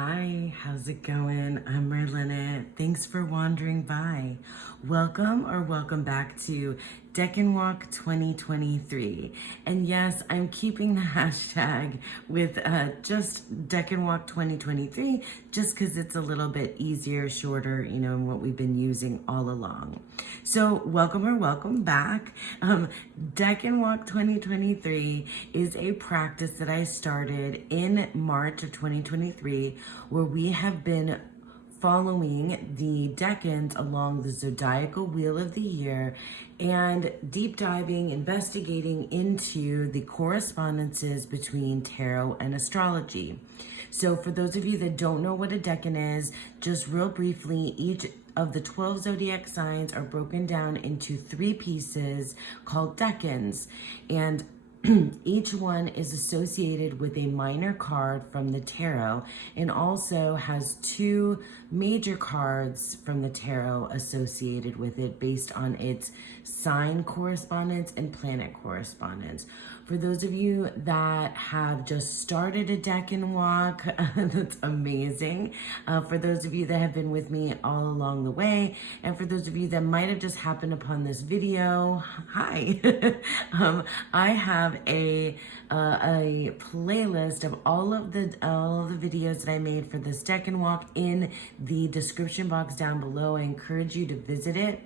Hi, how's it going? I'm Marlena. Thanks for wandering by. Welcome back to Decan Walk 2023. And yes, I'm keeping the hashtag with just Decan Walk 2023 just because it's a little bit easier, shorter, and what we've been using all along. So welcome back. Decan Walk 2023 is a practice that I started in March of 2023 where we have been following the decans along the zodiacal wheel of the year and deep diving, investigating into the correspondences between tarot and astrology. So for those of you that don't know what a decan is, just real briefly, each of the 12 zodiac signs are broken down into 3 pieces called decans, and each one is associated with a minor card from the tarot and also has 2 major cards from the tarot associated with it based on its sign correspondence and planet correspondence. For those of you that have just started a decan walk, that's amazing. For those of you that have been with me all along the way, and for those of you that might have just happened upon this video, hi. I have a playlist of all of the videos that I made for this decan walk in the description box down below. I encourage you to visit it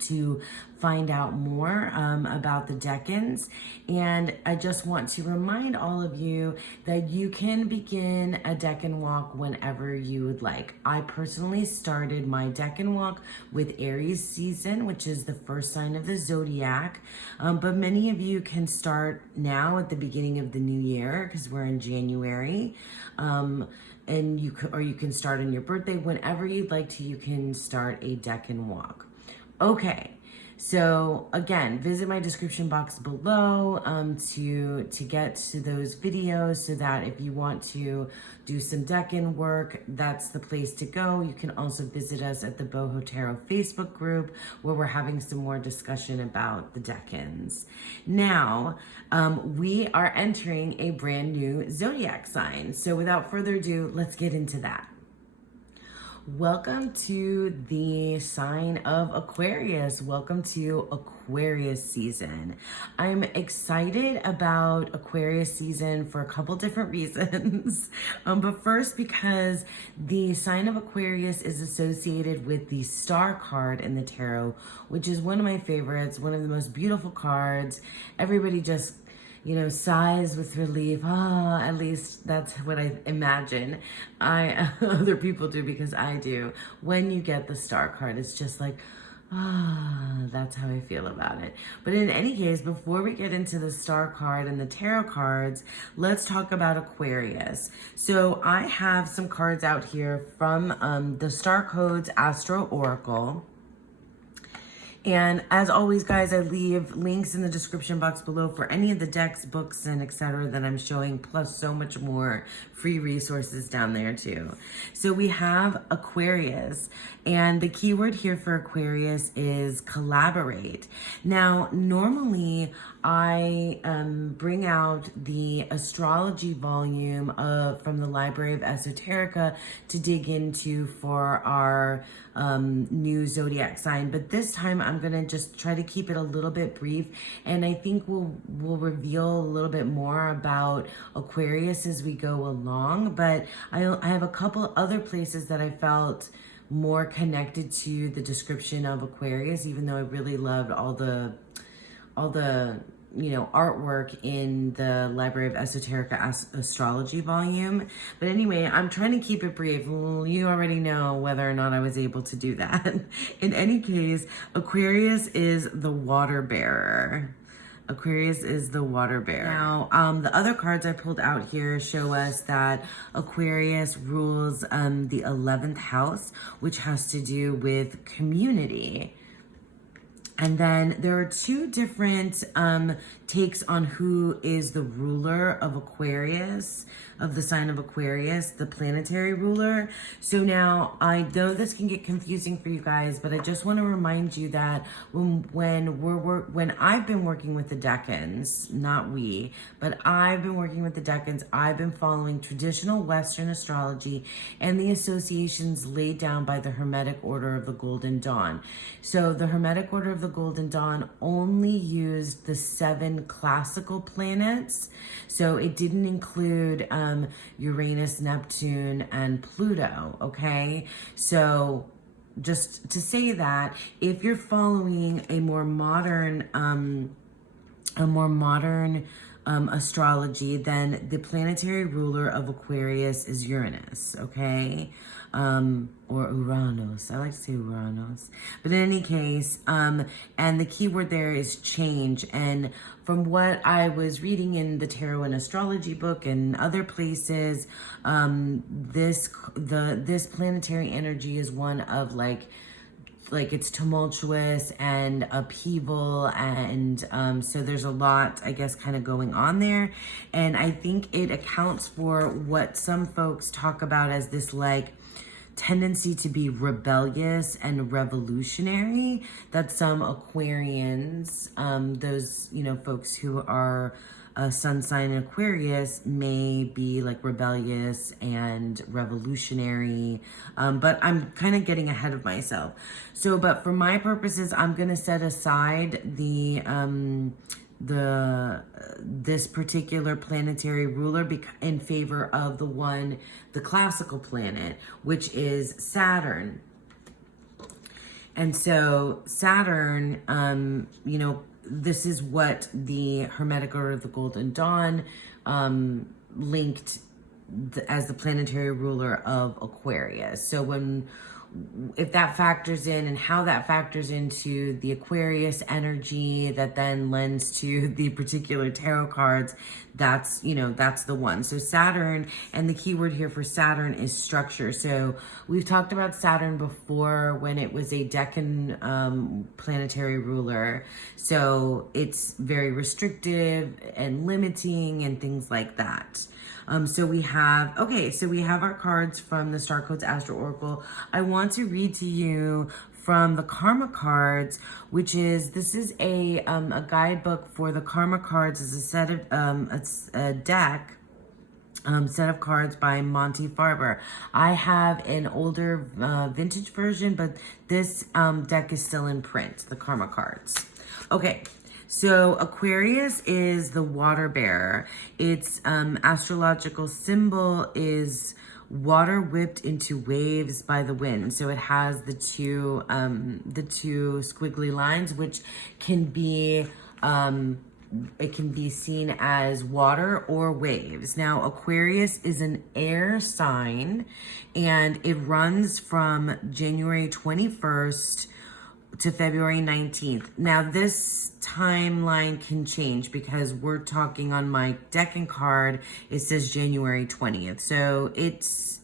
to find out more about the decans. And I just want to remind all of you that you can begin a decan walk whenever you would like. I personally started my decan walk with Aries season, which is the first sign of the zodiac. But many of you can start now at the beginning of the new year because we're in January. And you can start on your birthday. Whenever you'd like to, you can start a decan walk. Okay, so again, visit my description box below to get to those videos so that if you want to do some decan work, that's the place to go. You can also visit us at the Boho Tarot Facebook group where we're having some more discussion about the decans. Now, we are entering a brand new zodiac sign. So without further ado, let's get into that. Welcome to the sign of Aquarius. Welcome to Aquarius season. I'm excited about Aquarius season for a couple different reasons. But first, because the sign of Aquarius is associated with the star card in the tarot, which is one of my favorites, one of the most beautiful cards. Everybody just sighs with relief. At least that's what I imagine. Other people do because I do. When you get the star card, it's just like, that's how I feel about it. But in any case, before we get into the star card and the tarot cards, let's talk about Aquarius. So I have some cards out here from the Star Codes Astro Oracle. And as always, guys, I leave links in the description box below for any of the decks, books, and etc. that I'm showing, plus so much more free resources down there too. So we have Aquarius, and the keyword here for Aquarius is collaborate. Now, normally I bring out the astrology volume from the Library of Esoterica to dig into for our new zodiac sign, but this time I'm gonna just try to keep it a little bit brief, and I think we'll reveal a little bit more about Aquarius as we go along. But I have a couple other places that I felt more connected to the description of Aquarius, even though I really loved all the artwork in the Library of Esoterica astrology volume. But anyway, I'm trying to keep it brief. You already know whether or not I was able to do that. In any case, Aquarius is the water bearer. Aquarius is the water bearer. Now, the other cards I pulled out here show us that Aquarius rules the 11th house, which has to do with community. And then there are 2 different takes on who is the ruler of Aquarius, of the sign of Aquarius, the planetary ruler. So now I know this can get confusing for you guys, but I just want to remind you that when I've been working with the decans, not we, but I've been working with the decans, I've been following traditional Western astrology and the associations laid down by the Hermetic Order of the Golden Dawn. So the Hermetic Order of the Golden Dawn only used the 7 classical planets. So it didn't include Uranus, Neptune, and Pluto, okay? So just to say that if you're following a more modern astrology, then the planetary ruler of Aquarius is Uranus, okay? Or Uranus. I like to say Uranus. But in any case, and the key word there is change. And from what I was reading in the Tarot and Astrology book and other places, this planetary energy is one of like it's tumultuous and upheaval, and so there's a lot, I guess, kind of going on there. And I think it accounts for what some folks talk about as this like tendency to be rebellious and revolutionary, that some Aquarians, those, folks who are sun sign Aquarius may be like rebellious and revolutionary, but I'm kind of getting ahead of myself. So, but for my purposes, I'm going to set aside this particular planetary ruler in favor of the classical planet, which is Saturn. And so Saturn, this is what the Hermetic Order of the Golden Dawn linked as the planetary ruler of Aquarius. So if that factors in and how that factors into the Aquarius energy that then lends to the particular tarot cards, that's the one. So Saturn, and the key word here for Saturn is structure. So we've talked about Saturn before when it was a decan planetary ruler. So it's very restrictive and limiting and things like that. So we have our cards from the Star Codes Astro Oracle. I want to read to you from the Karma cards, this is a guidebook for the Karma cards. Is a set of a deck. Set of cards by Monty Farber. I have an older vintage version, but this deck is still in print, the Karma cards. Okay. So Aquarius is the water bearer. Its astrological symbol is water whipped into waves by the wind. So it has the two squiggly lines, which can be it can be seen as water or waves. Now, Aquarius is an air sign, and it runs from January 21st to February 19th. Now, this timeline can change because we're talking on my decan card, it says January 20th. So it's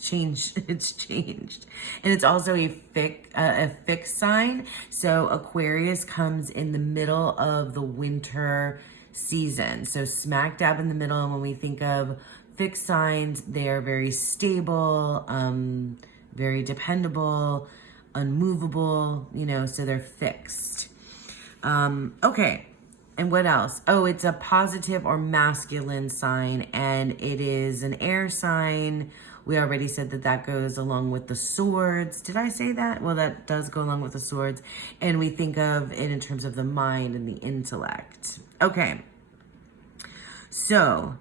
changed. It's changed. And it's also a fixed sign. So Aquarius comes in the middle of the winter season. So smack dab in the middle. And when we think of fixed signs, they are very stable, very dependable, unmovable, so they're fixed. Okay. And what else? Oh, it's a positive or masculine sign, and it is an air sign. We already said that goes along with the swords. Did I say that? Well, that does go along with the swords. And we think of it in terms of the mind and the intellect. Okay. So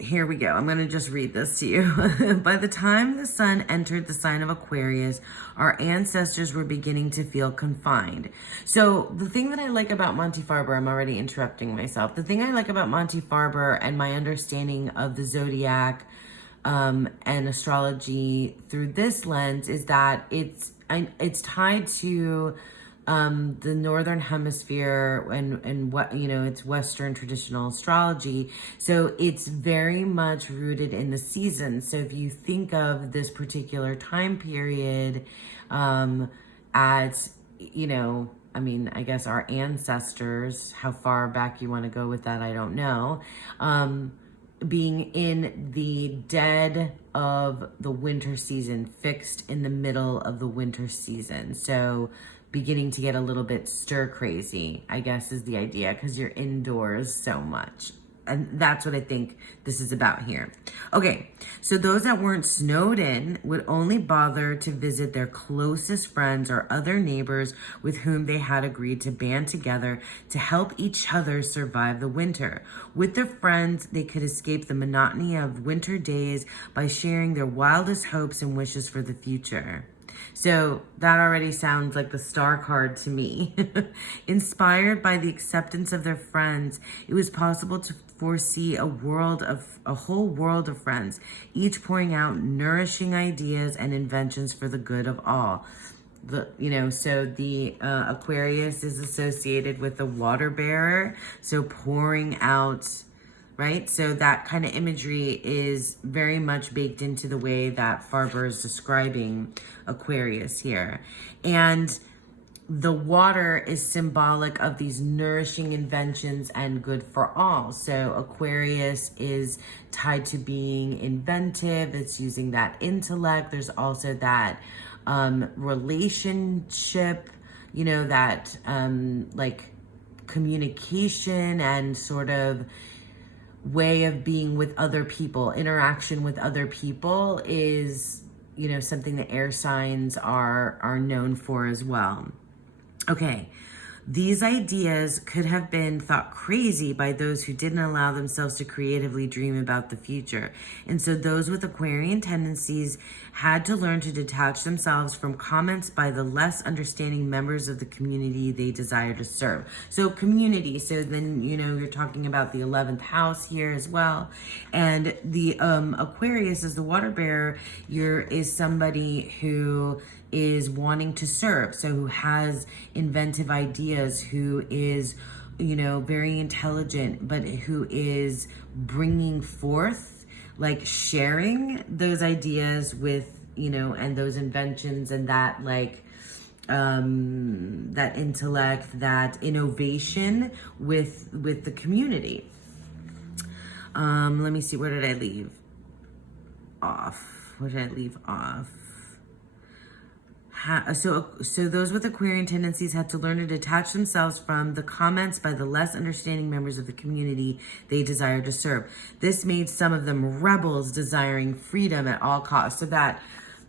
here we go. I'm going to just read this to you. By the time the sun entered the sign of Aquarius, our ancestors were beginning to feel confined. So the thing that I like about Monty Farber, I'm already interrupting myself. The thing I like about Monty Farber and my understanding of the zodiac and astrology through this lens is that it's tied to the Northern Hemisphere and what, it's Western traditional astrology. So it's very much rooted in the seasons. So if you think of this particular time period, at, I mean, I guess our ancestors, how far back you want to go with that, I don't know, being in the dead of the winter season, fixed in the middle of the winter season. So beginning to get a little bit stir crazy, I guess is the idea, because you're indoors so much. And that's what I think this is about here. Okay, so those that weren't snowed in would only bother to visit their closest friends or other neighbors with whom they had agreed to band together to help each other survive the winter. With their friends, they could escape the monotony of winter days by sharing their wildest hopes and wishes for the future. So that already sounds like the star card to me. Inspired by the acceptance of their friends, it was possible to foresee a whole world of friends, each pouring out nourishing ideas and inventions for the good of all. So the Aquarius is associated with the water bearer, so pouring out, right? So that kind of imagery is very much baked into the way that Farber is describing Aquarius here. And the water is symbolic of these nourishing inventions and good for all. So Aquarius is tied to being inventive. It's using that intellect. There's also that relationship, that like communication and sort of way of being with other people. Interaction with other people is, something that air signs are known for as well. Okay, these ideas could have been thought crazy by those who didn't allow themselves to creatively dream about the future. And so those with Aquarian tendencies had to learn to detach themselves from comments by the less understanding members of the community they desire to serve. So community, so then, you're talking about the 11th house here as well. And the Aquarius as the water bearer is somebody who is wanting to serve, so who has inventive ideas, who is, very intelligent, but who is bringing forth, like sharing those ideas with, and those inventions and that that intellect, that innovation with the community. Let me see, where did I leave off? So those with Aquarian tendencies had to learn to detach themselves from the comments by the less understanding members of the community they desired to serve. This made some of them rebels desiring freedom at all costs. So that,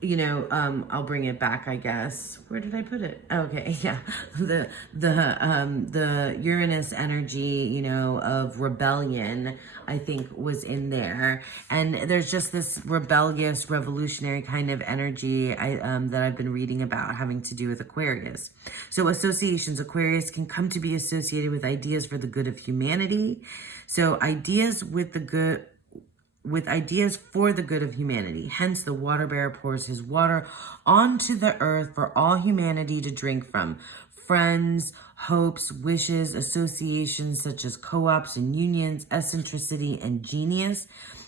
I'll bring it back, I guess. Where did I put it? Okay, yeah. The Uranus energy, of rebellion, I think was in there. And there's just this rebellious, revolutionary kind of energy that I've been reading about having to do with Aquarius. So associations, Aquarius can come to be associated with ideas for the good of humanity. So ideas for the good of humanity. Hence, the water bearer pours his water onto the earth for all humanity to drink from. Friends, hopes, wishes, associations such as co-ops and unions, eccentricity, and genius.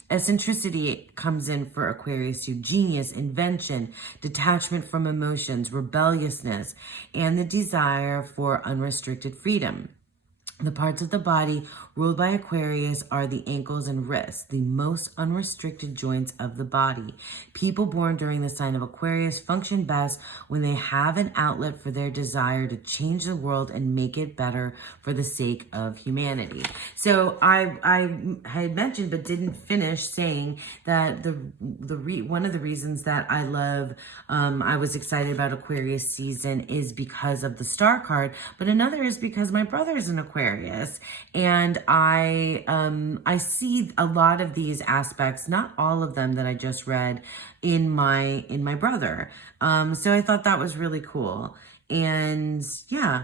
Eccentricity comes in for Aquarius to genius, invention, detachment from emotions, rebelliousness, and the desire for unrestricted freedom. The parts of the body ruled by Aquarius are the ankles and wrists, the most unrestricted joints of the body. People born during the sign of Aquarius function best when they have an outlet for their desire to change the world and make it better for the sake of humanity. So I had mentioned but didn't finish saying that one of the reasons that I was excited about Aquarius season is because of the star card, but another is because my brother is an Aquarius. And I see a lot of these aspects, not all of them that I just read, in my brother. So I thought that was really cool. And yeah,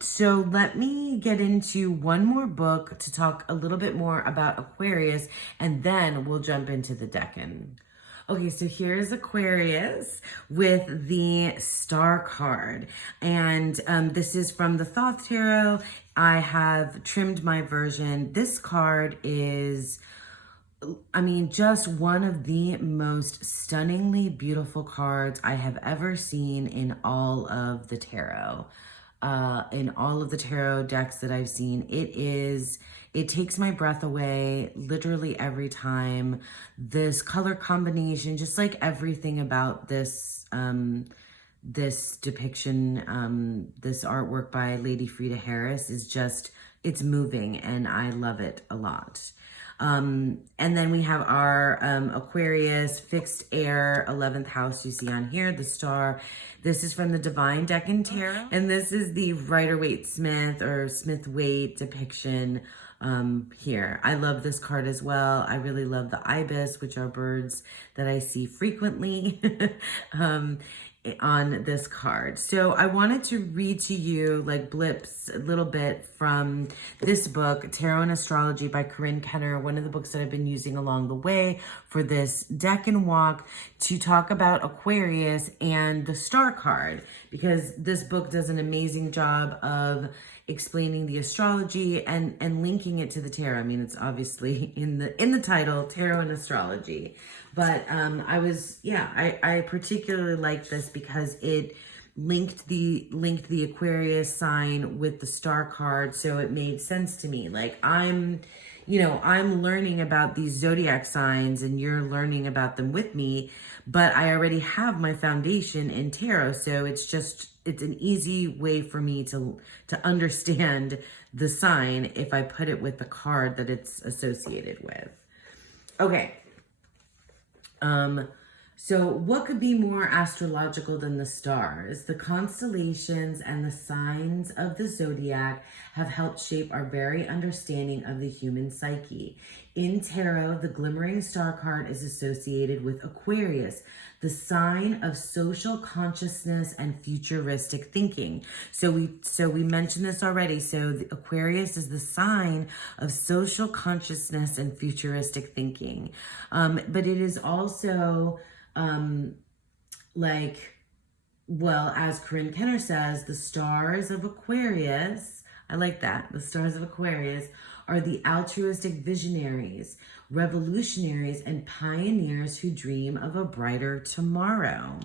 so let me get into one more book to talk a little bit more about Aquarius, and then we'll jump into the decan. Okay, so here's Aquarius with the star card. And this is from the Thoth Tarot. I have trimmed my version. This card is, just one of the most stunningly beautiful cards I have ever seen in all of the tarot. in all of the tarot decks that I've seen. It takes my breath away literally every time. This color combination, just like everything about this, this depiction, this artwork by Lady Frida Harris is just, it's moving and I love it a lot. And then we have our Aquarius, fixed air, 11th house you see on here, the star. This is from the Divine Decan Tarot. And this is the Rider-Waite-Smith or Smith-Waite depiction here. I love this card as well. I really love the ibis, which are birds that I see frequently. On this card. So I wanted to read to you like blips a little bit from this book, Tarot and Astrology by Corinne Kenner, one of the books that I've been using along the way for this deck and walk to talk about Aquarius and the star card, because this book does an amazing job of explaining the astrology and linking it to the tarot. I mean, it's obviously in the title, Tarot and Astrology. But I particularly like this because it linked the Aquarius sign with the star card, so it made sense to me. Like I'm learning about these zodiac signs and you're learning about them with me, but I already have my foundation in tarot, so it's an easy way for me to understand the sign if I put it with the card that it's associated with. Okay. So what could be more astrological than the stars? The constellations and the signs of the zodiac have helped shape our very understanding of the human psyche. In tarot, the glimmering star card is associated with Aquarius, the sign of social consciousness and futuristic thinking. So we mentioned this already. So the Aquarius is the sign of social consciousness and futuristic thinking. But it is also as Corinne Kenner says, the stars of Aquarius, I like that, the stars of Aquarius are the altruistic visionaries, revolutionaries, and pioneers who dream of a brighter tomorrow.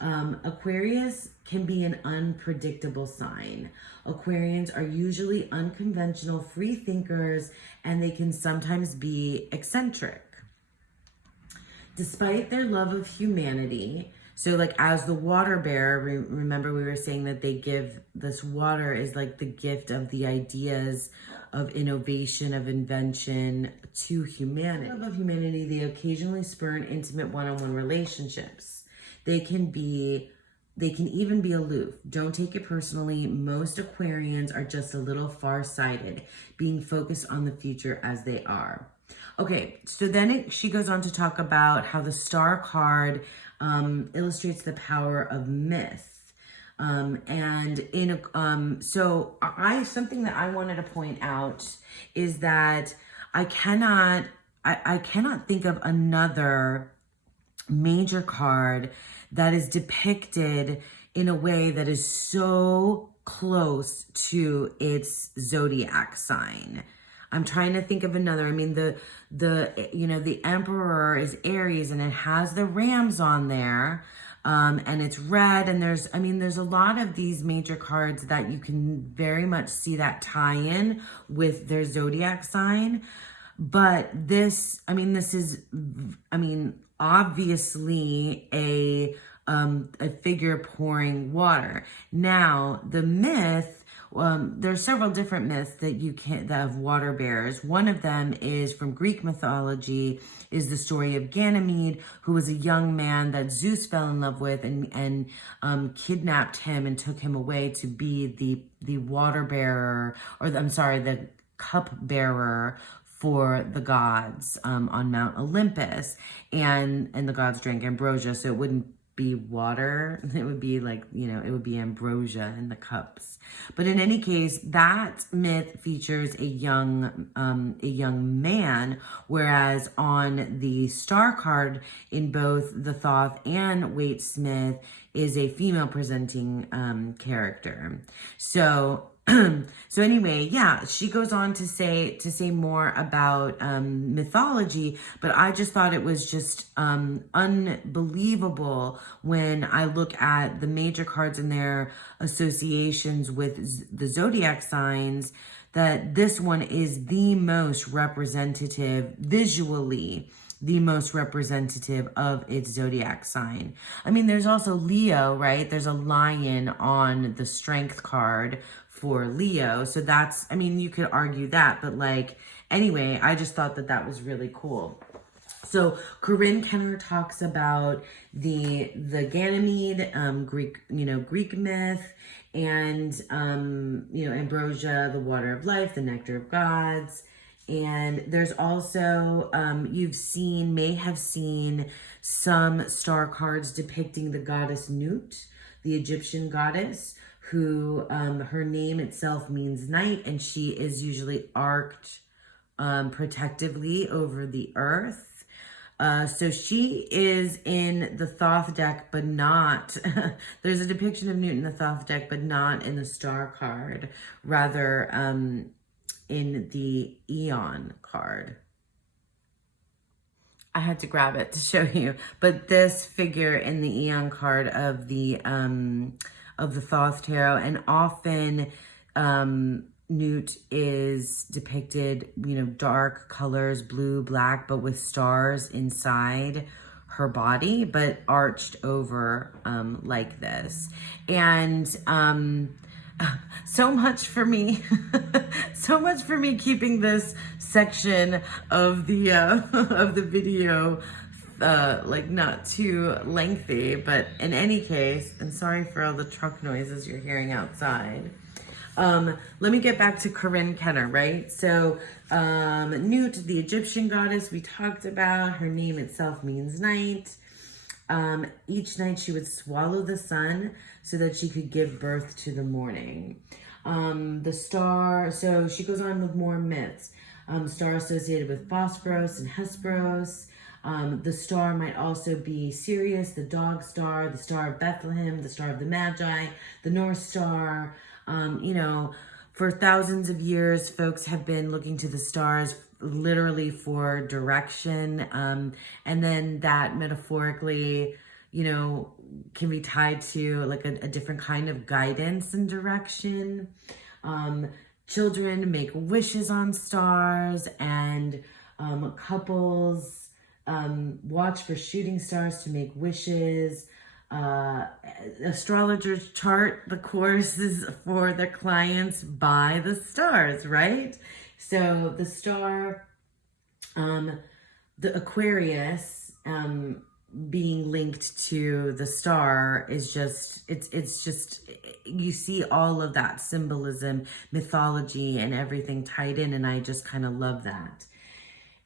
Aquarius can be an unpredictable sign. Aquarians are usually unconventional free thinkers, and they can sometimes be eccentric. Despite their love of humanity, so like as the water bearer, remember we were saying that they give, this water is like the gift of the ideas of innovation, of invention to humanity. Love of humanity, they occasionally spurn intimate one-on-one relationships. They can even be aloof. Don't take it personally. Most Aquarians are just a little far-sighted, being focused on the future as they are. Okay, so then she goes on to talk about how the star card illustrates the power of myth. Something that I wanted to point out is that I cannot think of another major card that is depicted in a way that is so close to its zodiac sign. I'm trying to think of another. I mean, the Emperor is Aries and it has the rams on there, and it's red. And there's a lot of these major cards that you can very much see that tie in with their zodiac sign. But this is obviously a figure pouring water. Now, the myth, there's several different myths that have water bearers. One of them is from Greek mythology, is the story of Ganymede, who was a young man that Zeus fell in love with and kidnapped him and took him away to be the water bearer, the cup bearer for the gods on Mount Olympus, and the gods drank ambrosia, so it wouldn't be water, it would be it would be ambrosia in the cups. But in any case, that myth features a young man, whereas on the star card in both the Thoth and Waite Smith is a female presenting character. So So anyway, yeah, she goes on to say more about mythology, but I just thought it was just unbelievable when I look at the major cards and their associations with the zodiac signs, that this one is the most representative visually, the most representative of its zodiac sign. I mean, there's also Leo, right? There's a lion on the strength card for Leo. So that's, I mean, you could argue that, but like, anyway, I just thought that that was really cool. So Corinne Kenner talks about the Ganymede, Greek myth, and, ambrosia, the water of life, the nectar of gods. And there's also, may have seen some star cards depicting the goddess Nut, the Egyptian goddess, who her name itself means night, and she is usually arced protectively over the earth. So she is in the Thoth deck, but not, there's a depiction of Nut in the Thoth deck, but not in the star card, rather in the Eon card. I had to grab it to show you, but this figure in the Eon card of the Thoth Tarot, and often Nut is depicted, dark colors, blue, black, but with stars inside her body, but arched over like this. And so much for me, so much for me keeping this section of the video like not too lengthy. But in any case, and sorry for all the truck noises you're hearing outside. Let me get back to Corinne Kenner, right? So Nut, the Egyptian goddess we talked about, her name itself means night. Each night she would swallow the sun so that she could give birth to the morning. The star, so she goes on with more myths. Star associated with Bosporus and Hesperos. The star might also be Sirius, the dog star, the star of Bethlehem, the star of the Magi, the North Star. For thousands of years, folks have been looking to the stars literally for direction. And then that metaphorically, can be tied to like a different kind of guidance and direction. Children make wishes on stars, and couples watch for shooting stars to make wishes. Astrologers chart the courses for their clients by the stars, right? So the star, the Aquarius, being linked to the star is just, it's just, you see all of that symbolism, mythology, and everything tied in, and I just kind of love that.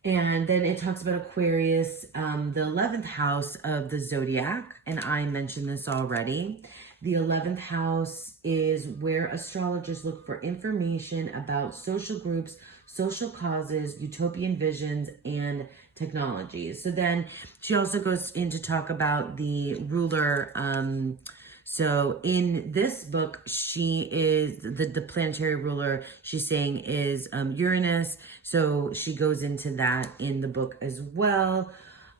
And then it talks about Aquarius, the 11th house of the zodiac, and I mentioned this already. The 11th house is where astrologers look for information about social groups, social causes, utopian visions, and technologies. So then she also goes in to talk about the ruler. So in this book, she is the planetary ruler, she's saying is Uranus. So she goes into that in the book as well.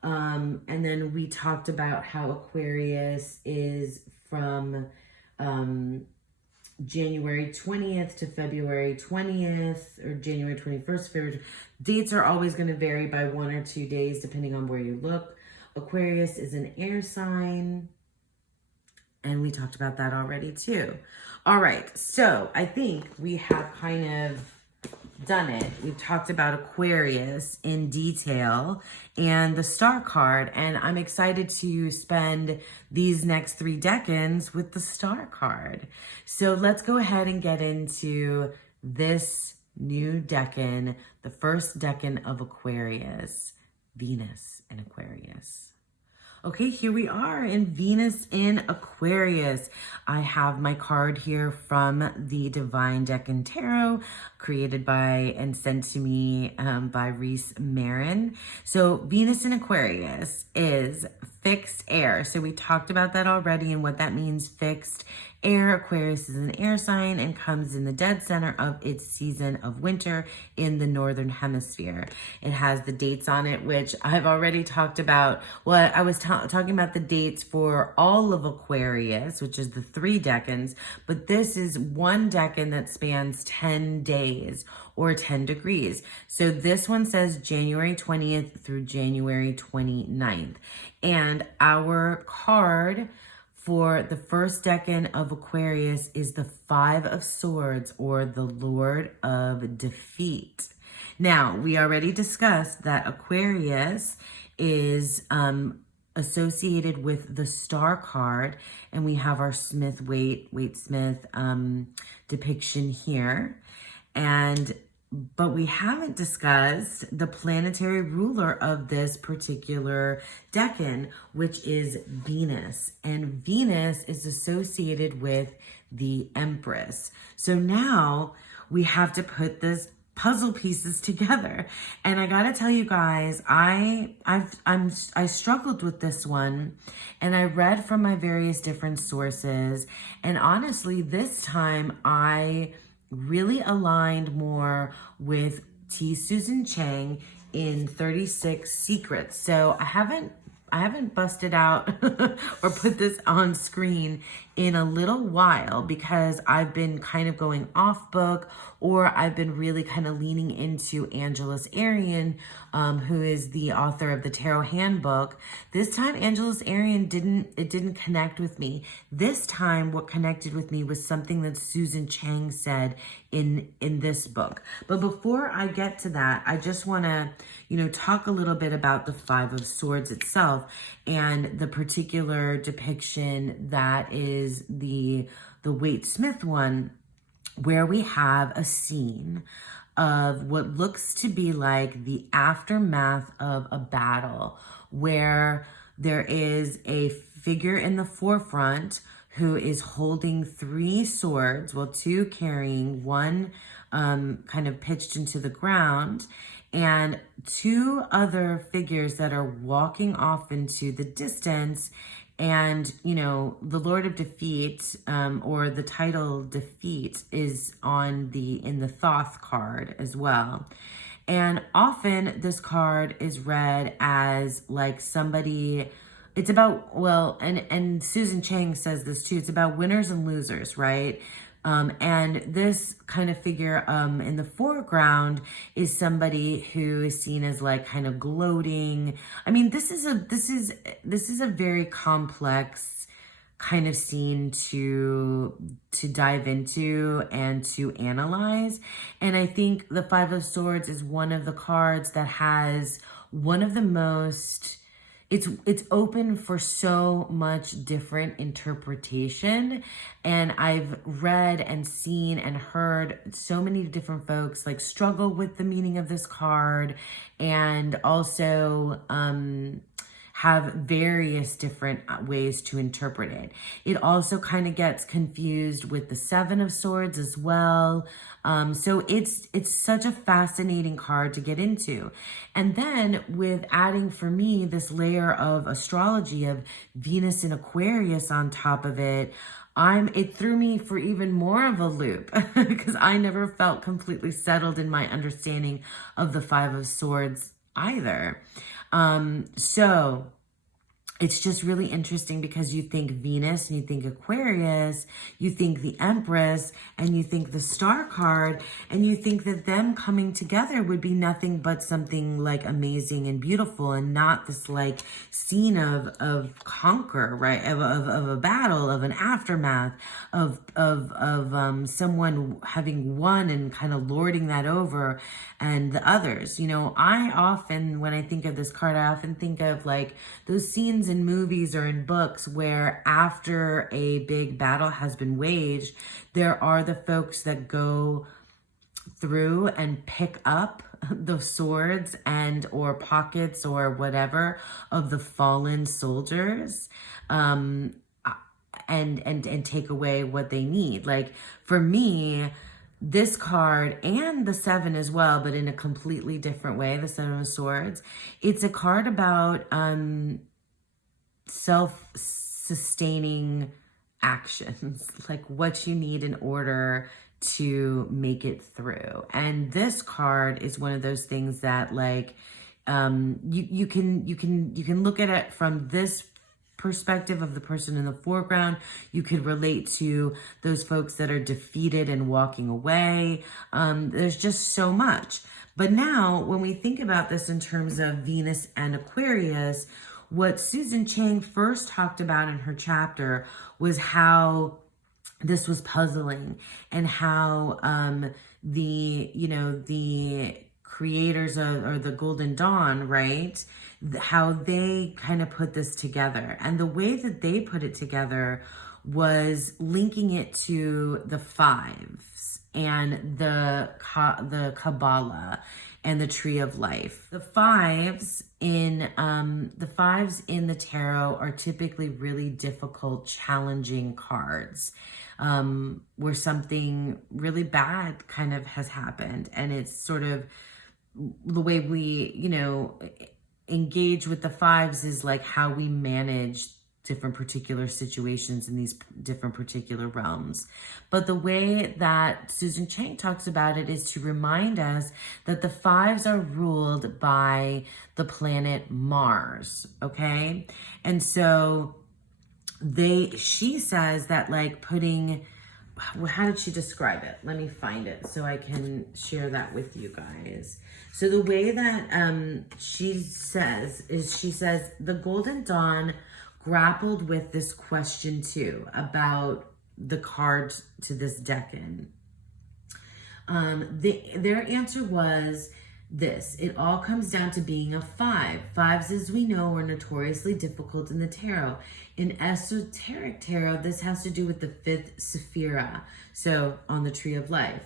And then we talked about how Aquarius is from January 20th to February 20th, or January 21st. February. Dates are always going to vary by 1 or 2 days depending on where you look. Aquarius is an air sign, and we talked about that already too. All right, so I think we have kind of done it. We've talked about Aquarius in detail and the star card, and I'm excited to spend these next 3 decans with the star card. So let's go ahead and get into this new decan, the first decan of Aquarius, Venus in Aquarius. Okay, here we are in Venus in Aquarius. I have my card here from the Divine Decan Tarot, created by and sent to me by Reese Marin. So Venus in Aquarius is fixed air. So we talked about that already and what that means, fixed air. Aquarius is an air sign and comes in the dead center of its season of winter in the northern hemisphere. It has the dates on it, which I've already talked about. Well, I was talking about the dates for all of Aquarius, which is the 3 decans, but this is one decan that spans 10 days or 10 degrees. So this one says January 20th through January 29th. And our card for the first decan of Aquarius is the 5 of Swords, or the Lord of Defeat. Now, we already discussed that Aquarius is associated with the Star card, and we have our Waite Smith depiction here. But we haven't discussed the planetary ruler of this particular decan, which is Venus. And Venus is associated with the Empress. So now we have to put this puzzle pieces together. And I gotta tell you guys, I struggled with this one, and I read from my various different sources. And honestly, this time I really aligned more with T. Susan Chang in 36 Secrets. So I haven't busted out or put this on screen in a little while, because I've been kind of going off book, or I've been really kind of leaning into Angelus Arian, who is the author of the Tarot Handbook. This time, Angelus Arian didn't connect with me. This time, what connected with me was something that Susan Chang said in this book. But before I get to that, I just want to, talk a little bit about the 5 of Swords itself and the particular depiction that is the Waite Smith one, where we have a scene of what looks to be like the aftermath of a battle, where there is a figure in the forefront who is holding 3 swords, well, 2 carrying, 1 kind of pitched into the ground, and 2 other figures that are walking off into the distance. And, the Lord of Defeat, or the title Defeat, is in the Thoth card as well. And often this card is read as like somebody, it's about, and Susan Chang says this too, it's about winners and losers, right? And this kind of figure in the foreground is somebody who is seen as like kind of gloating. I mean, this is a very complex kind of scene to dive into and to analyze. And I think the 5 of Swords is one of the cards that has one of the most, it's open for so much different interpretation. And I've read and seen and heard so many different folks like struggle with the meaning of this card, and also have various different ways to interpret it. It also kind of gets confused with the 7 of Swords as well. So it's such a fascinating card to get into. And then with adding, for me, this layer of astrology of Venus in Aquarius on top of it, it threw me for even more of a loop because I never felt completely settled in my understanding of the 5 of Swords either. So it's just really interesting, because you think Venus and you think Aquarius, you think the Empress, and you think the Star card, and you think that them coming together would be nothing but something like amazing and beautiful, and not this like scene of conquer, right? Of a battle, of an aftermath, of someone having won and kind of lording that over and the others. I often, when I think of this card, I often think of like those scenes in movies or in books where after a big battle has been waged, there are the folks that go through and pick up the swords and or pockets or whatever of the fallen soldiers, and take away what they need. Like for me, this card and the 7 as well, but in a completely different way, the 7 of Swords, it's a card about self-sustaining actions, like what you need in order to make it through. And this card is one of those things that like you can look at it from this perspective of the person in the foreground. You could relate to those folks that are defeated and walking away. There's just so much. But now when we think about this in terms of Venus and Aquarius, what Susan Chang first talked about in her chapter was how this was puzzling, and how the creators or the Golden Dawn, right? How they kind of put this together. And the way that they put it together was linking it to the fives and the Kabbalah and the Tree of Life. The fives in the tarot are typically really difficult, challenging cards, where something really bad kind of has happened, and it's sort of the way we, engage with the fives is like how we manage different particular situations in these different particular realms. But the way that Susan Chang talks about it is to remind us that the fives are ruled by the planet Mars, okay? And so she says that like putting, how did she describe it? Let me find it so I can share that with you guys. So the way that she says the Golden Dawn grappled with this question too about the cards to this decan. Their answer was this: it all comes down to being a five. Fives, as we know, are notoriously difficult in the tarot. In esoteric tarot, this has to do with the fifth sephira, so on the Tree of Life.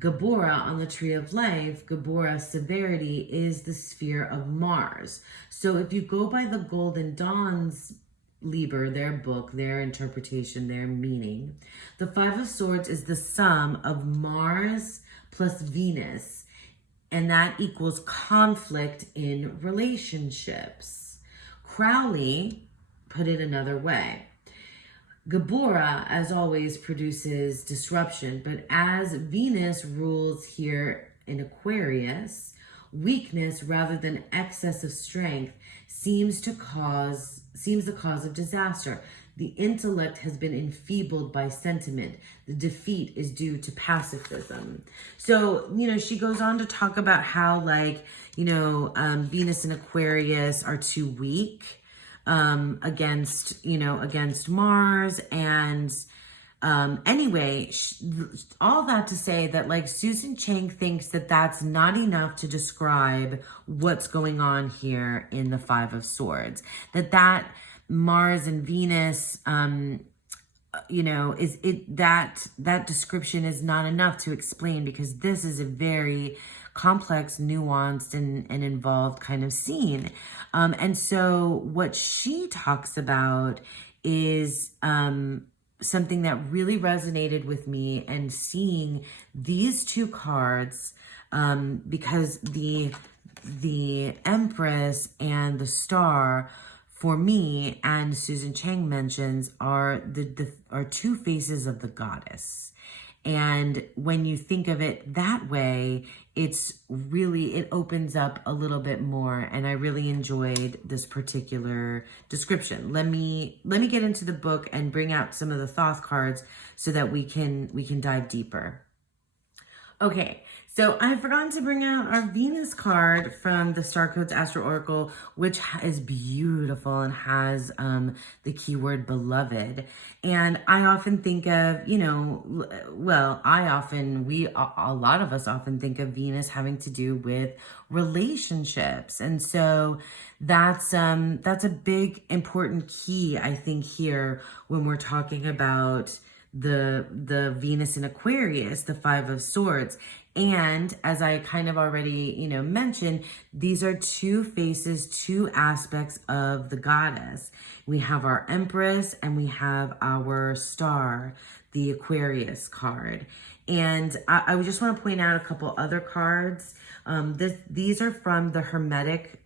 Gabora, on the Tree of Life, Gabora severity is the sphere of Mars. So if you go by the Golden Dawn's Liber, their book, their interpretation, their meaning, the Five of Swords is the sum of Mars plus Venus, and that equals conflict in relationships. Crowley put it another way. Gabora, as always, produces disruption, but as Venus rules here in Aquarius, weakness rather than excess of strength seems the cause of disaster. The intellect has been enfeebled by sentiment. The defeat is due to pacifism. So, she goes on to talk about how, Venus and Aquarius are too weak against Mars. And anyway, all that to say that Susan Chang thinks that that's not enough to describe what's going on here in the Five of Swords. That Mars and Venus, that description is not enough to explain, because this is a very complex, nuanced, and involved kind of scene. And so what she talks about is something that really resonated with me, and seeing these two cards, because the Empress and the Star, for me, and Susan Chang mentions, are two faces of the goddess. And when you think of it that way, it opens up a little bit more. And I really enjoyed this particular description. Let me get into the book and bring out some of the Thoth cards so that we can dive deeper. Okay, so I've forgotten to bring out our Venus card from the Star Codes Astro Oracle, which is beautiful and has the keyword beloved. And I often think of, a lot of us often think of Venus having to do with relationships. And so that's a big, important key, I think, here when we're talking about the Venus in Aquarius, the Five of Swords. And as I kind of already, mentioned, these are two faces, two aspects of the goddess. We have our Empress and we have our Star, the Aquarius card. And I just want to point out a couple other cards. These are from the Hermetic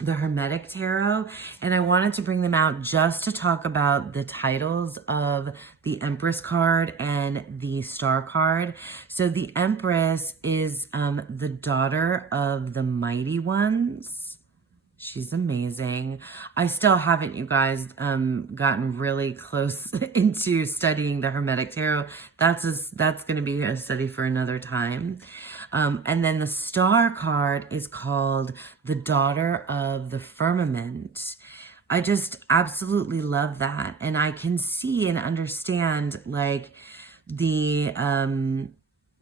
the Hermetic Tarot, and I wanted to bring them out just to talk about the titles of the Empress card and the Star card. So the Empress is the daughter of the Mighty Ones. She's amazing. I still haven't, you guys, gotten really close into studying the Hermetic Tarot. That's going to be a study for another time. And then the Star card is called the Daughter of the Firmament. I just absolutely love that. And I can see and understand like the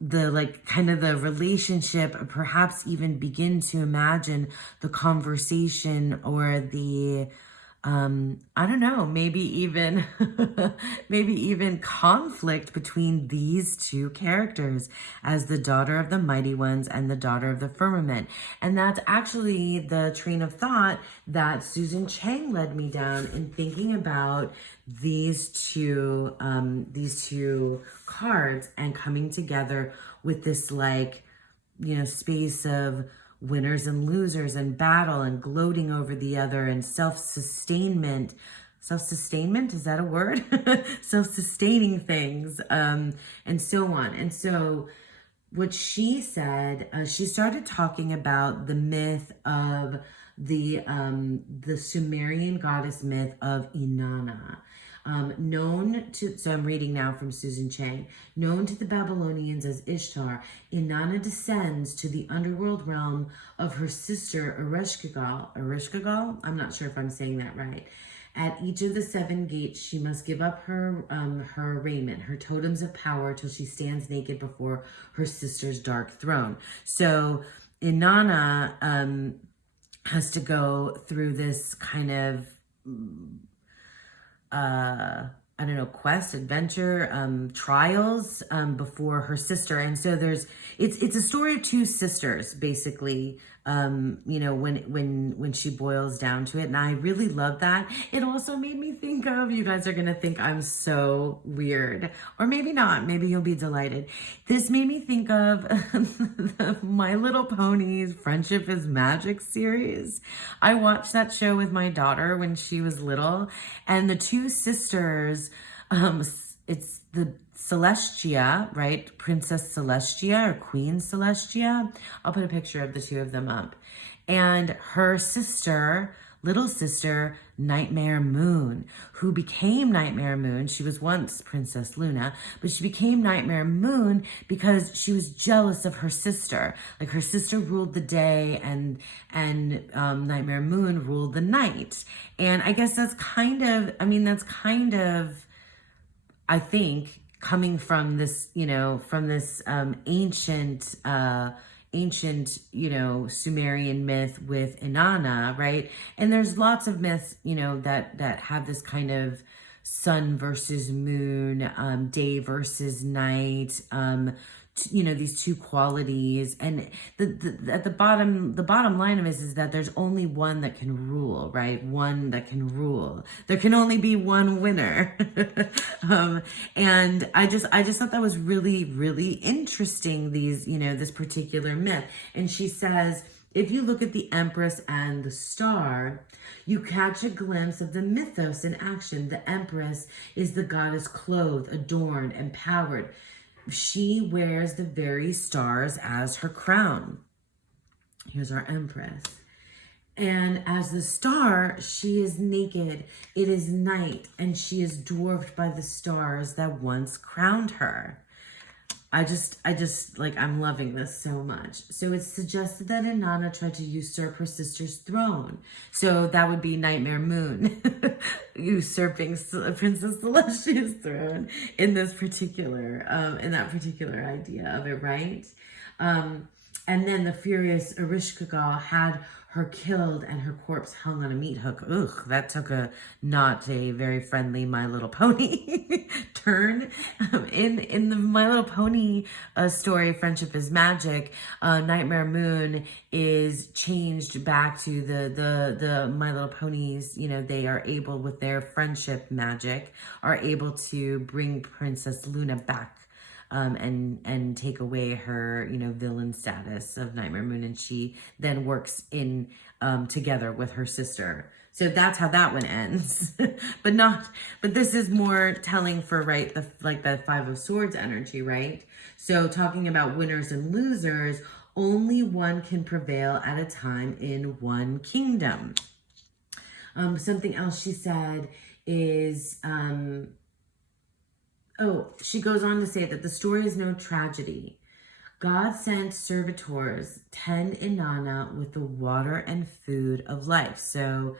like kind of the relationship, perhaps even begin to imagine the conversation or the I don't know, maybe even maybe even conflict between these two characters as the daughter of the Mighty Ones and the daughter of the Firmament. And that's actually the train of thought that Susan Chang led me down in thinking about these two cards and coming together with this, like, you know, space of winners and losers and battle and gloating over the other and self-sustainment. Self-sustainment, is that a word? Self-sustaining things, and so on. And so what she said, she started talking about the myth of the Sumerian goddess myth of Inanna. So I'm reading now from Susan Chang. Known to the Babylonians as Ishtar, Inanna descends to the underworld realm of her sister Ereshkigal. Ereshkigal? I'm not sure if I'm saying that right. At each of the 7 gates, she must give up her raiment, her totems of power, till she stands naked before her sister's dark throne. So Inanna has to go through this kind of I don't know, quest, adventure, trials before her sister. And so it's a story of 2 sisters, basically, you know, when she boils down to it. And I really love that. It also made me think of, you guys are going to think I'm so weird, or maybe not, maybe you'll be delighted. This made me think of the My Little Ponies Friendship is Magic series. I watched that show with my daughter when she was little, and the 2 sisters, it's the Celestia, right? Princess Celestia or Queen Celestia. I'll put a picture of the 2 of them up. And her sister, little sister, Nightmare Moon, who became Nightmare Moon. She was once Princess Luna, but she became Nightmare Moon because she was jealous of her sister. Like, her sister ruled the day and Nightmare Moon ruled the night. And I guess that's kind of, I think, coming from this, you know, from this ancient, you know, Sumerian myth with Inanna, right? And there's lots of myths, you know, that have this kind of sun versus moon, day versus night, you know, these 2 qualities. And the bottom line of this is that there's only one that can rule, right? One that can rule. There can only be one winner. And I just thought that was really, really interesting, these, you know, this particular myth. And she says, if you look at the Empress and the Star, you catch a glimpse of the mythos in action. The Empress is the goddess clothed, adorned, empowered. She wears the very stars as her crown. Here's our Empress. And as the Star, she is naked. It is night, and she is dwarfed by the stars that once crowned her. I just, like, I'm loving this so much. So it's suggested that Inanna tried to usurp her sister's throne. So that would be Nightmare Moon usurping Princess Celestia's throne in this particular, in that particular idea of it, right? And then the furious Ereshkigal had her killed and her corpse hung on a meat hook. Ugh, that took a not a very friendly My Little Pony turn. In the My Little Pony story, Friendship is Magic, Nightmare Moon is changed back to the My Little Ponies. You know, they are able, with their friendship magic, are able to bring Princess Luna back. And take away her, you know, villain status of Nightmare Moon. And she then works in together with her sister. So that's how that one ends. but this is more telling for, right, the Five of Swords energy, right? So talking about winners and losers, only one can prevail at a time in one kingdom. Something else she said is, she goes on to say that the story is no tragedy. God sent servitors, 10 Inanna, with the water and food of life. So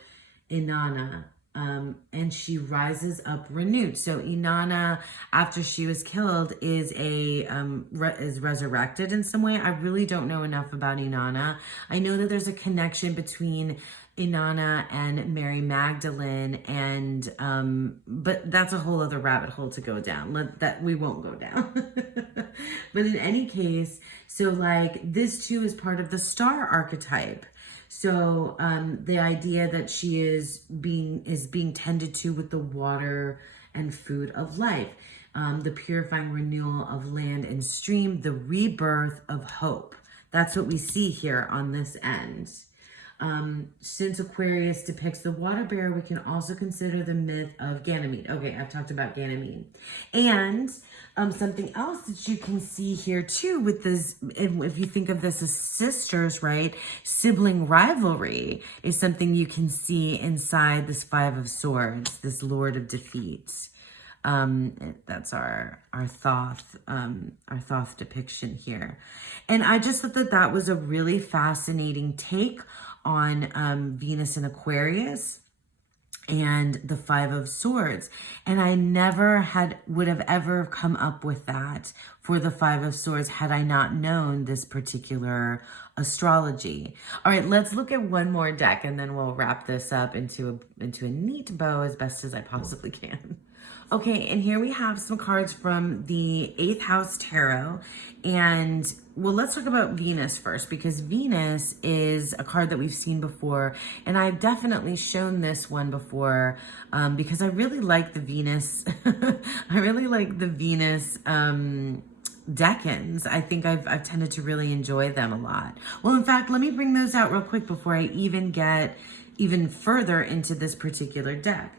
Inanna, and she rises up renewed. So Inanna, after she was killed, is is resurrected in some way. I really don't know enough about Inanna. I know that there's a connection between Inanna and Mary Magdalene, and but that's a whole other rabbit hole to go down. We won't go down. But in any case, so like this too is part of the star archetype. So the idea that she is being tended to with the water and food of life, the purifying renewal of land and stream, the rebirth of hope. That's what we see here on this end. Since Aquarius depicts the water bearer, we can also consider the myth of Ganymede. Okay, I've talked about Ganymede. And something else that you can see here too with this, if you think of this as sisters, right? Sibling rivalry is something you can see inside this Five of Swords, this Lord of Defeat. That's our Thoth depiction here. And I just thought that that was a really fascinating take on Venus and Aquarius and the Five of Swords. And I never would have ever come up with that for the Five of Swords had I not known this particular astrology. All right, let's look at one more deck and then we'll wrap this up into a neat bow as best as I possibly can. Okay, and here we have some cards from the 8th House Tarot. And, well, let's talk about Venus first, because Venus is a card that we've seen before. And I've definitely shown this one before because I really like the Venus. I really like the Venus decans. I think I've tended to really enjoy them a lot. Well, in fact, let me bring those out real quick before I even get even further into this particular deck.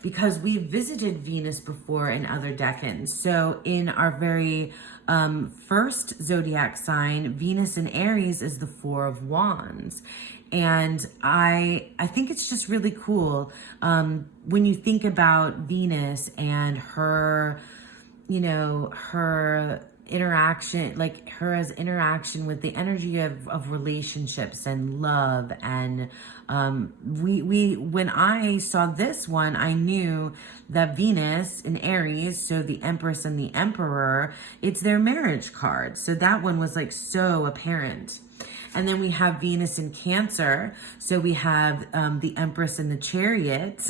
Because we visited Venus before in other decans. So in our very first zodiac sign, Venus in Aries is the Four of Wands. And I think it's just really cool when you think about Venus and her, you know, her interaction, like her as interaction with the energy of relationships and love. And when I saw this one, I knew that Venus in Aries, so the Empress and the Emperor, it's their marriage card. So that one was like so apparent. And then we have Venus in Cancer. So we have the Empress and the Chariot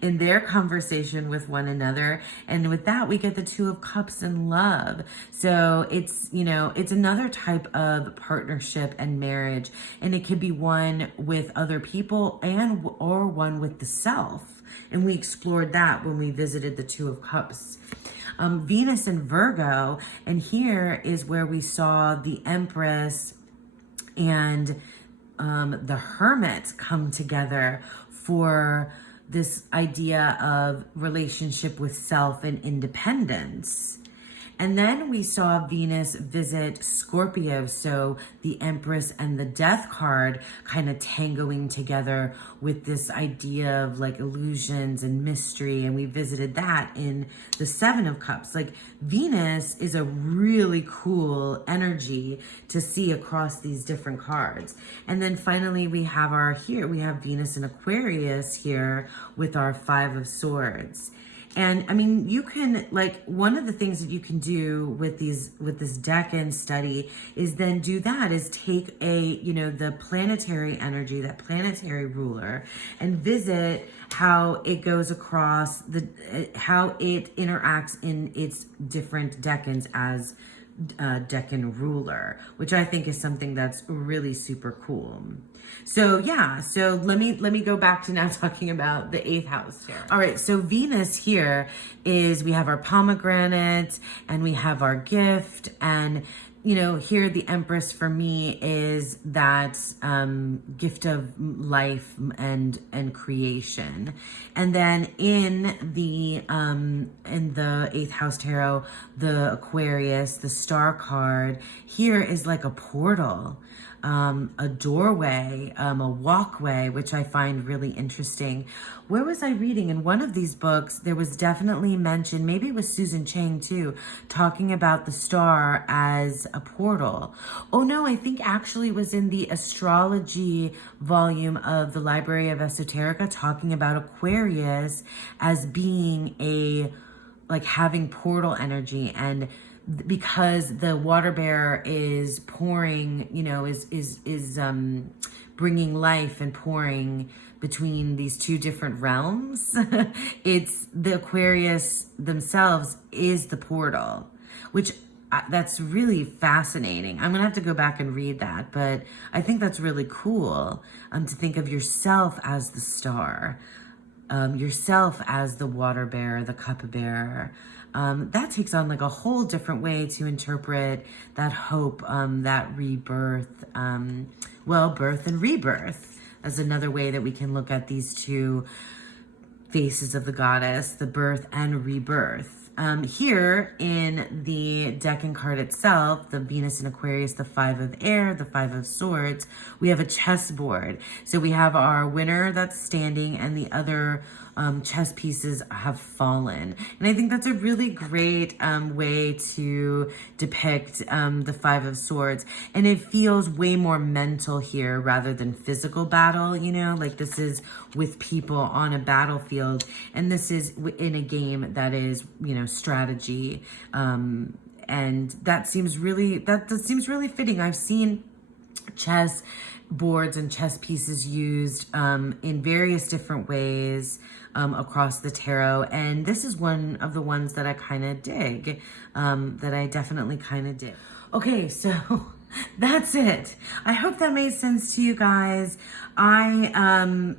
in their conversation with one another. And with that, we get the Two of Cups and love. So it's, you know, it's another type of partnership and marriage. And it could be one with other people or one with the self. And we explored that when we visited the Two of Cups. Venus in Virgo. And here is where we saw the Empress and the Hermit come together for this idea of relationship with self and independence. And then we saw Venus visit Scorpio, so the Empress and the Death card kind of tangoing together with this idea of like illusions and mystery. And we visited that in the Seven of Cups. Like Venus is a really cool energy to see across these different cards. And then finally we have we have Venus in Aquarius here with our Five of Swords. And I mean, you can, like, one of the things that you can do with this decan study is then do that is take the planetary energy, that planetary ruler, and visit how it goes across how it interacts in its different decans as decan ruler, which I think is something that's really super cool. So yeah, so let me go back to now talking about the 8th house here. All right, so Venus here we have our pomegranate and we have our gift, and you know, here the Empress for me is that gift of life and creation. And then in the 8th house tarot, the Aquarius, the star card, here is like a portal, a doorway, a walkway, which I find really interesting. Where was I reading? In one of these books, there was definitely mention, maybe it was Susan Chang too, talking about the star as a portal. Oh no, I think actually it was in the astrology volume of the Library of Esoterica, talking about Aquarius as being like having portal energy, and because the water bearer is pouring, you know, is bringing life and pouring between these two different realms. It's the Aquarius themselves is the portal, which that's really fascinating. I'm gonna have to go back and read that, but I think that's really cool to think of yourself as the star, yourself as the water bearer, the cup bearer. That takes on like a whole different way to interpret that hope, that rebirth, well, birth and rebirth as another way that we can look at these two faces of the goddess, the birth and rebirth. Here in the decan card itself, the Venus in Aquarius, the 5 of air, the 5 of swords, we have a chessboard. So we have our winner that's standing and the other chess pieces have fallen. And I think that's a really great way to depict the 5 of swords. And it feels way more mental here rather than physical battle, you know, like this is with people on a battlefield, and this is in a game that is, you know, strategy. And that seems really, that seems really fitting. I've seen chess boards and chess pieces used in various different ways across the tarot, and this is one of the ones that I kind of dig, that I definitely kind of dig. Okay, so that's it. I hope that made sense to you guys. I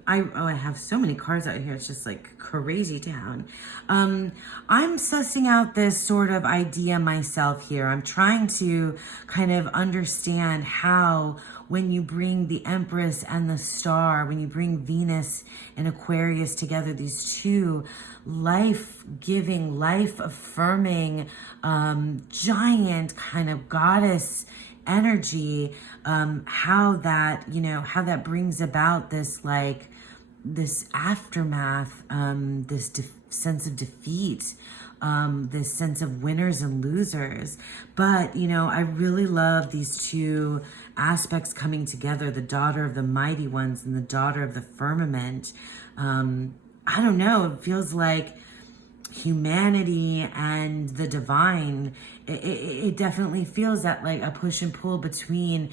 have so many cards out here. It's just like crazy town. I'm sussing out this sort of idea myself here. I'm trying to kind of understand how when you bring the Empress and the star, when you bring Venus and Aquarius together, these two life-giving, life-affirming, giant kind of goddess energy, how that, you know, how that brings about this, like, this aftermath, this sense of defeat, this sense of winners and losers. But, you know, I really love these two aspects coming together, the daughter of the mighty ones and the daughter of the firmament. I don't know, it feels like humanity and the divine. It definitely feels that like a push and pull between,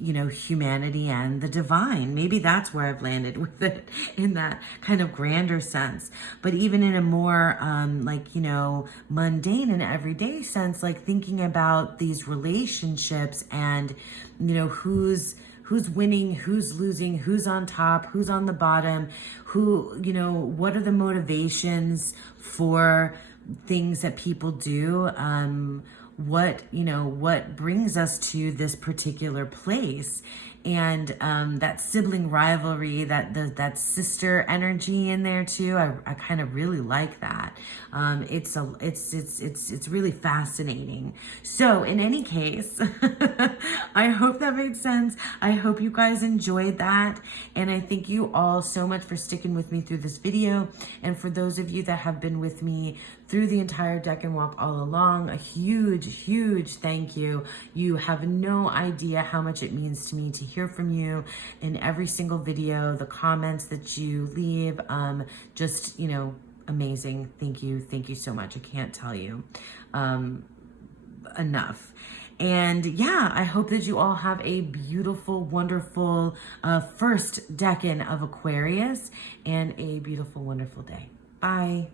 you know, humanity and the divine. Maybe that's where I've landed with it, in that kind of grander sense. But even in a more like, you know, mundane and everyday sense, like thinking about these relationships and, you know, who's winning, who's losing, who's on top, who's on the bottom, who, you know, what are the motivations for things that people do, what, you know, what brings us to this particular place. And that sibling rivalry, that sister energy in there too, I kind of really like that. It's really fascinating. So in any case, I hope that made sense. I hope you guys enjoyed that, and I thank you all so much for sticking with me through this video. And for those of you that have been with me through the entire decan walk all along, a huge thank you. You have no idea how much it means to me to hear from you in every single video, the comments that you leave, just, you know, amazing. Thank you so much. I can't tell you enough. And yeah, I hope that you all have a beautiful, wonderful first decan of Aquarius, and a beautiful, wonderful day. Bye.